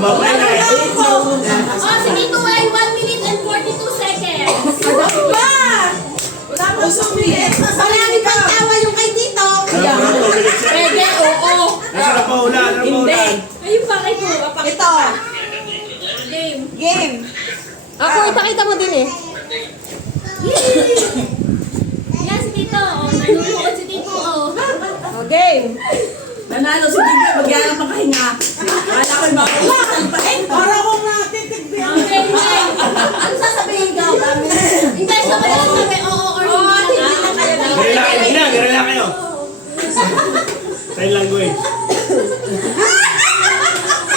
Mababay na eh. Oh, sige ito ay 1 minute and 42 seconds. Ba! Wala mo sumilit. Marami pang tawa yung kay Tito. Pwede, oo. Nasarap pa ulan. Hindi. Ayun pa kay ko. Ito. Game. Game. Ako, ipakita mo din eh. Yan si Tito. Oh, nanonood si Tito. Oh. O, game. Nanalo si Tigre, magyarang makahinga. Kala ko'y makakalimutan pa. Para akong natitigbi. Okay, okay. Ano sasabihin ka? Hindi, siya ba lang sabi oo or hindi lang. Garila kayo. Hindi na. Garila kayo. Sign language.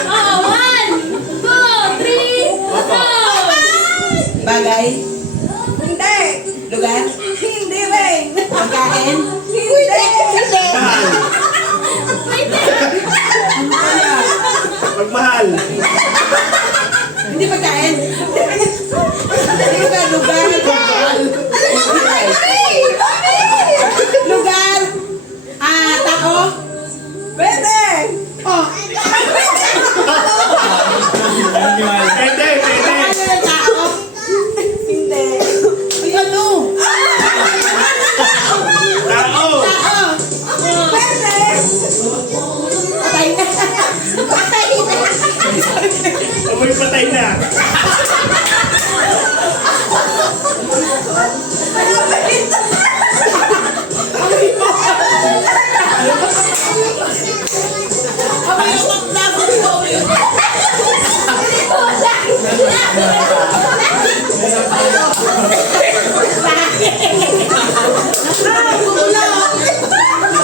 Oo, 1, 2, 3, go! Bagay, Hindi. lugar, Hindi rin. pagkain, Hindi. Mahal. Pagmahal. hindi pagkain. Lugar, lugar. Lugar, tao. Pwede. Oh, Pwede. Pwede. ano yung tao? Hindi. Ay, ano? Tao. Tao. Pwede. Patay na. Patay na. Amoy patay na.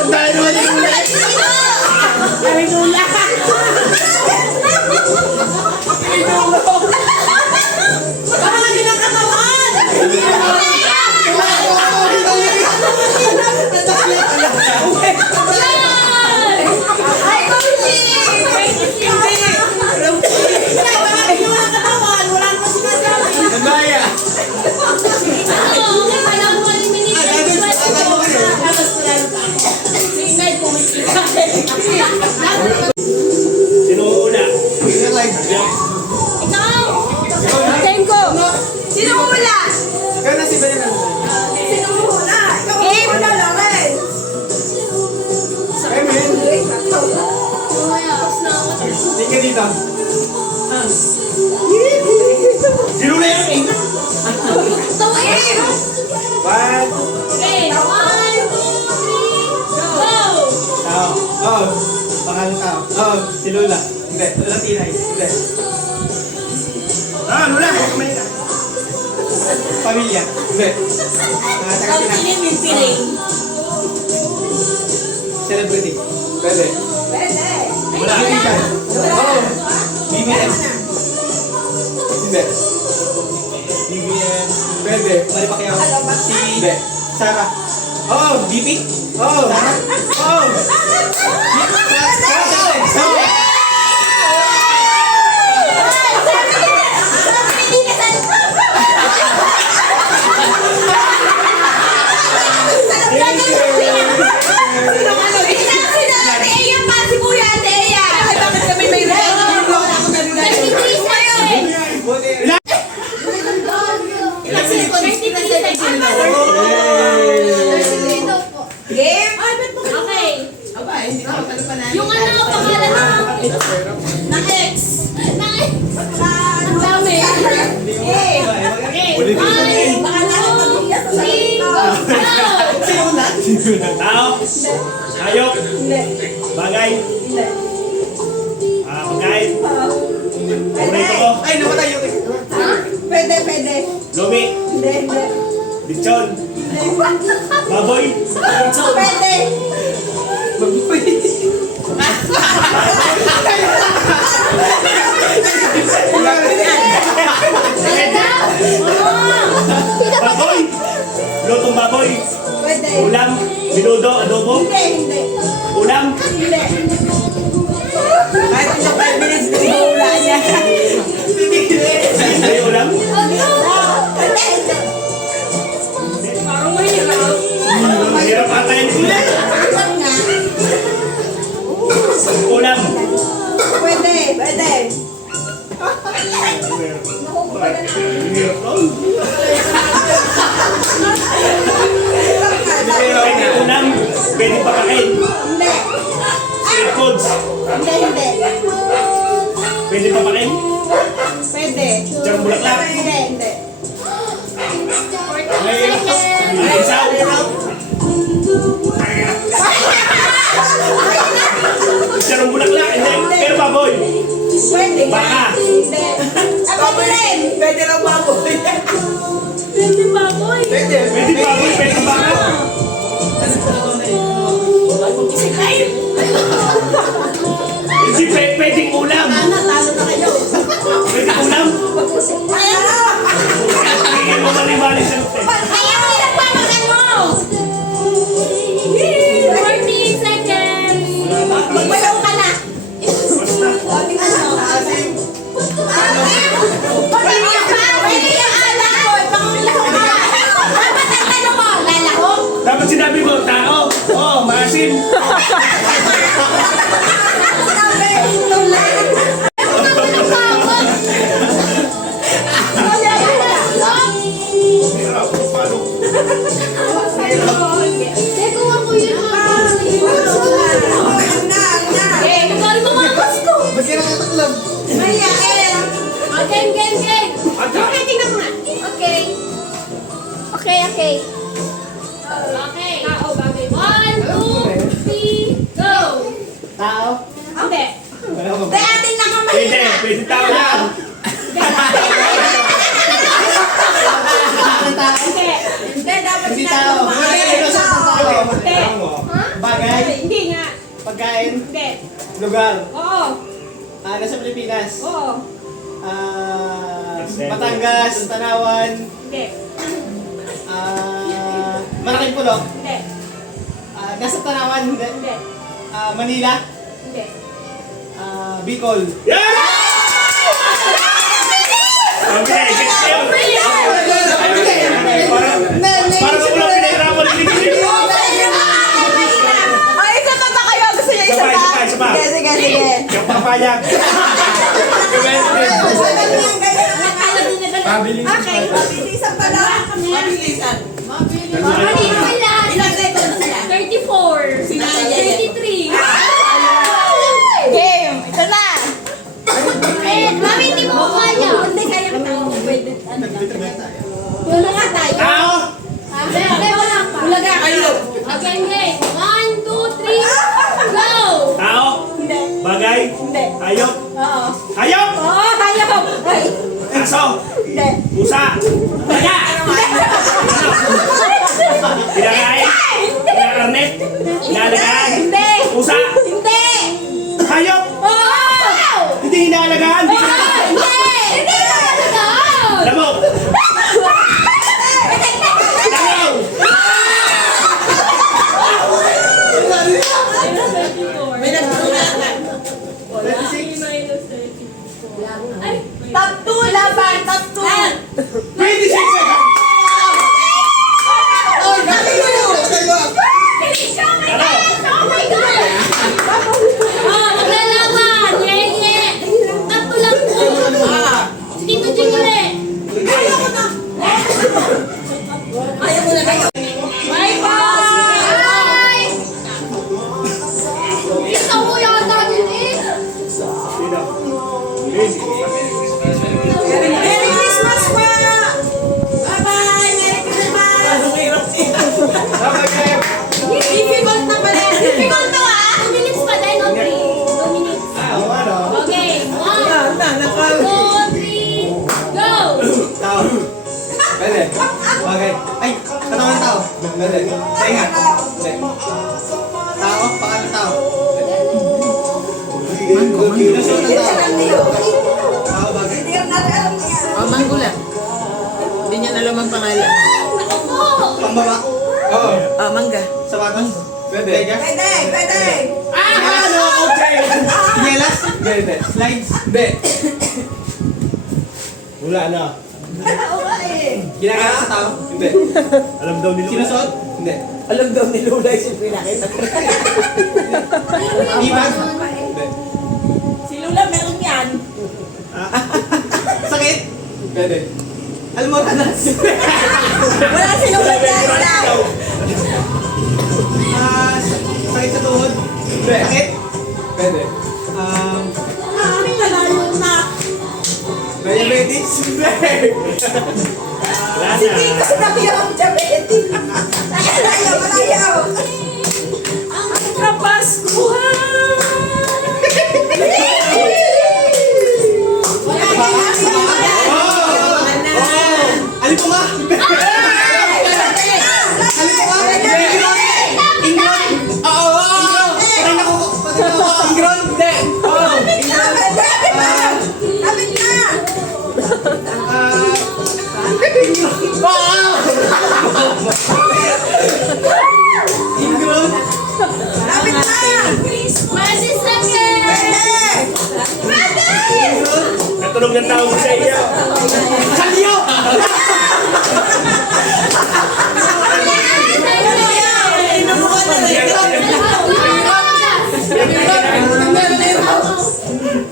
Dahil wala yung ulit. Ay, nula. Baka hindi ng katawan. Ay, Kushi. Nabaya. Sino una? Game ko. Sino hula? Kaya na si Belen. Sino hula? Game na Loren. Hindi ka dito. Sino na yan eh? One. Tao. Oh. Pangalan tao. Oh. Si Lola. Hindi. Lola Tinay. Hindi. Lola. Kumain ka. Pamilya. Hindi. Celebrity. Pwede. Pwede. Wala. Oh. BBM. Hindi. BBM. Pwede. Mali pa kaya. Si. Hindi. Sarah. Oh. BP. Oh. Sarah. Oh. Sarah. Game. Okay. Aba, hindi ako panalo. Yung ano, pangalan ng ex. Ng ex. Ang dami. Game. Okay. Ulit yung 1, Baka nalang pag-ias sa 2, 3, go! Tao. Hayop. Hindi. Bagay. Hindi. Pagkain. Paborito ko. Ay, namatay yung Pwede, pwede. Lumi. Hindi, hindi. Lechon. Baboy. Pwede. Baboy. Lutong baboy. Pwede. Ulam. Minudo. Adobo. Hindi, hindi. Ulam. Hindi. Kahit sa 5 minutes, hindi mo hula niya. Hindi ulam. Pwede, hindi. Parang mahirap. Mahirap ata yun. Ulam nga. Ulam. Pwede, pwede. Pwede ulam, pwede pakain. Hindi. Street foods, Hindi. pwede pakain. Pwede. Diyan bulaklak. Hindi. Ay, isaw. Diyan bulaklak, hindi. Pero baboy. Pwede nga. Baka. Hindi. Pwede rin. Pwede lang baboy. Pwede baboy. Pwede baboy, pwede baka. Hindi, pwedeng ulam. Talo na kayo. Pwede ulam. Kaya na. Hindi mo maliwali sa hotel. Kaya mo yung nagpamakan mo. 40 seconds. Magbayaw ka na. Pwede yung alak ko. Pangulahong ka. Dapat ang tanong mo, lalahong? Dapat sinabi mo, tao. Oo, maasim. Okay. Tao, bagay. 1, 2, 3, go! Tao? Hindi. Ating nakamay. Pwede tao lang. Hindi. Hindi, dapat Hindi sinabi tao. mo. Hindi. Bagay, Hindi nga. pagkain, Hindi. lugar. Oo. Nasa Pilipinas. Oo. Batangas, Tanawan, Hindi. Malaking Pulo. Hindi. Nasa Tanawan, hindi. Hindi. Manila, Hindi. Bicol. Okay, gets na yun. Parang ako lang pinahirapan ng English. Ay, isa pa ba kayo? Gusto niyo isa pa? Isa pa. Sige. Yung papayag. Pabili. Okay, mabilisan pa lang. Mabilisan. Ilang seconds sila? 34. Sila, yan, yan. 33. Game! Ito na! Mami, hindi mo kaya. Hindi kaya ka tao. Pwede. Wala nga tayo. Tao. Ulaga. Okay. 1, 2, 3. Go! Tao. Bagay. Hindi. Hayop. Oo. Hayop. Oo, tayo. Ay. Aso. Hindi. Pusa. Daga. Pinakain. Pinakarnet. Pinalagaan. Hindi. Pusa. Hindi. Hayop. Oo. Hindi hinahalagaan. Hindi hinahalagaan. Hindi. Hindi talaga. Lamok. Langaw. May nagtulungan. Ay. Top 2 laban! Top 2! 26 seconds. Oy, dali mo yun! Oh my God! Oh, maglalaban! Nye! Tatlo lang po! Si Tito Jingle! Ayaw mo na kayo. Bye-bye! Ito mo yata din eh! Sino? Merry Christmas pa! Bye-bye! Merry Christmas! Anong hirap siya? Difficult na pala. Difficult to ah! 2 minutes pa din, no? 3. 2 minutes. Okay, 1, Naka. 2, 3, go! Tao. Pwede. Bagay. Ay, katawan ng tao. Pwede. Tenga. Pwede. Tao, pangalan tao. Ilusyon ng tao. Tao, bagay. Hindi ko natin alam niya. Manggula. Hindi niya alam ang pangalan. Ako po! Pambaba. Oo. Mangga. Sapatos. Pwede. Tegas. Pwede! Ano? Okay. Sinelas? Pwede. Slides? Hindi. Wala na. Oo eh. Ginagawa sa tao? Hindi. Alam daw nila. Sinusot? Hindi. Alam daw ni Lula yung pinakita ko. Ibag? Hindi. Si Lula meron yan. Sakit? Pwede. Almoranas. Wala sinulat yan. Wala. Sakit sa tuhod. Sakit. Pwede. Ano nalayo na? Diabetes. Si Tito sinabi ang diabetes. Malayaw, malayaw. Ang Kapaskuhan! Alin po ba? Ingron? Hindi. Lapit na. Ingron? Lapit na. Masi second! Natulog ng tao sa iyo. Salyo!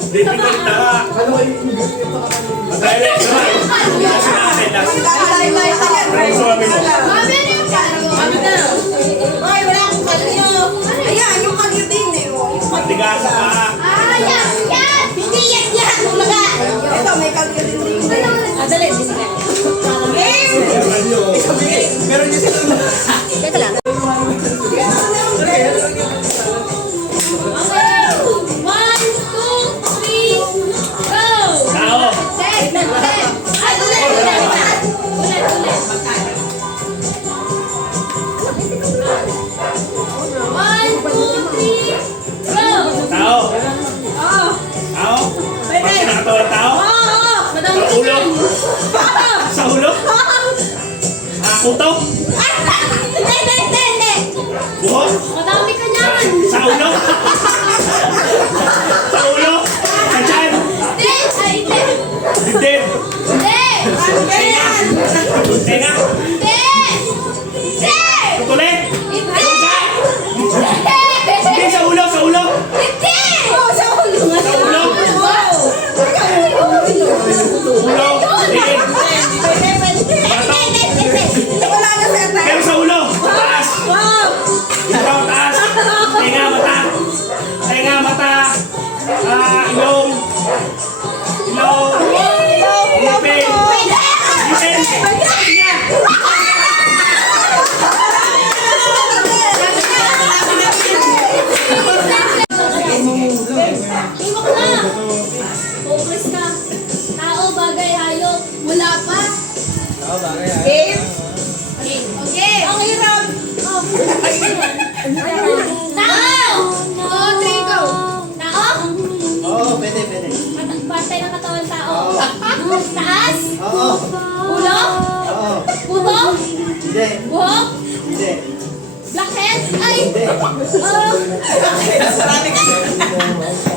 Dito ka rin tanga. Matay na ito. Kasi natin lang. Ang sabi mo. Hoy, wala akong kalyo. Ayan, yung kalyo din eh. Matigasa ka. Ito, may kalyo din dito. Dali. Meron niya sila. Teka lang. Tao. Tao. Tao. Pag nakatawa ng tao. Sa ulo. Sa ulo. Kuto. Buhok. Madami ka niyan! Sa ulo. Sa ulo. Sa tiyan. Hindi! Ay, hindi! Dibdib. Hindi! Tenga. Hindi! Hindi! Tutulit. Hindi! Hindi, sa ulo. Sa ulo. Hindi! Sa ulo. Ulo. Tingin. Wala na sir. Pero sa ulo. Taas. Ito, taas. Tenga, mata. Tenga, mata. Ilong. Ilong. Ngipin. Ngipin. Tinga. Iwak na! Focus ka. Tao, bagay, hayop. Wala pa. Game. Okay. Ang hirap. Oh. Tao! Oh, three, go. Tao? Oo, pwede. Pantay ng katawan tao. Taas? Oo. Ulo? Oo. Puto? Hindi. Buhok? Hindi. Blackhead? Ay! Hindi.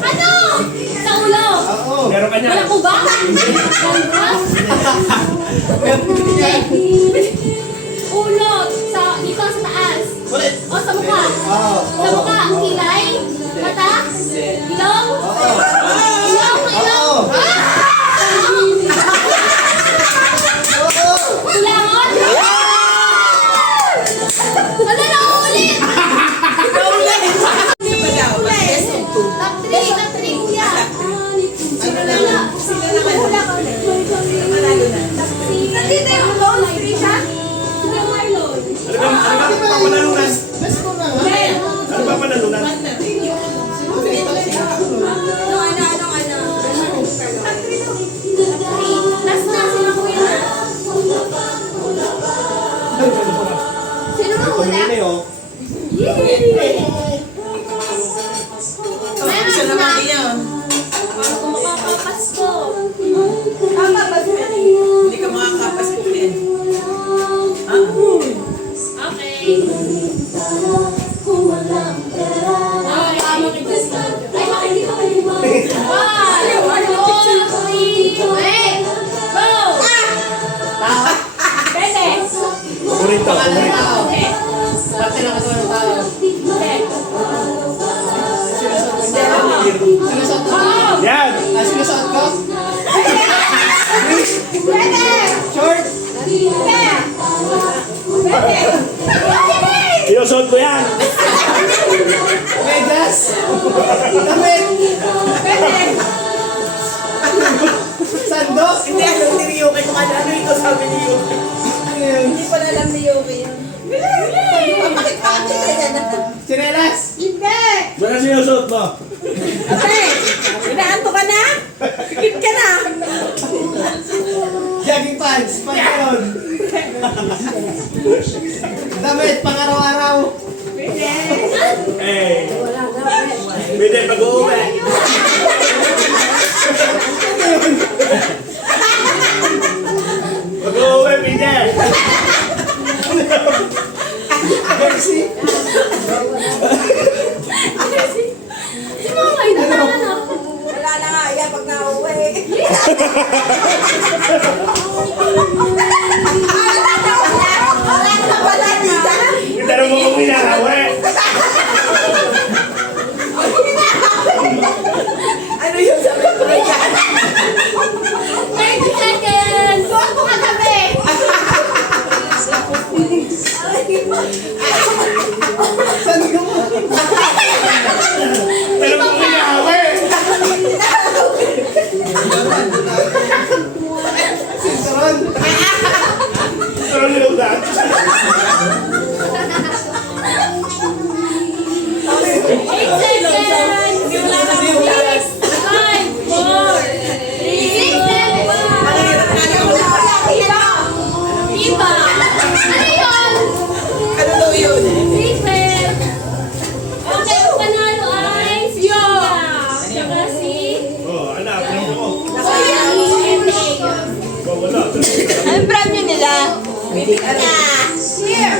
Ano? Sa ulo? Oo. Meron ka niya. Wala ko ba? Hindi. Ulo. Dito sa taas. Ulit. O sa mukha. Oo. Sa mukha. Ang kilay. Mata. Ilong. Oo. Ilong. Oo. Oo. Tulangon. Ano na ulit? Top 3, kuya. Sino na nga? Wala ka ulit. Nandito yung Lone Street, ha? Sino yung Marlon? Ano ba panalunan? Ano ba panalunan? Last na, sino kuya? Sino ang hula? Pumili, oh. Meron na. Kung makakapasko. Tama ba sir? Hindi ka makakapaskukin. Okay. Ay, makinig ka kayo. 1, 2, 3, wait! Go! Pwede. Paborito. Okay. Parte ng katawan ng tao. Okay. Sinusuot ko. Yan. Sinusuot ko? pants, pantalon. Damit, pang-araw-araw. Eh. Pwede pag-uwi. Pag-uwi, pwede. Jersey. Si Mama, ito na ano. Wala na nga yan pag nauwi. Wala dito. Itanong mo kung hinahawi. Ano yung sabi ko na yan? 30 seconds! Huwag mo katabi! Saan ka mo? Itanong mo kung hinahawi. Sinturon. Pero nilugan. 8 seconds! Please! 5, 4, 3, 2, 1. Iba! Ano yun? Ano daw yun? Sleeper! Okay, ang panalo ay si Yoga. Tsaka si... Oh, anak, alam mo. Emily. Wala. Anong premyo nila? Here!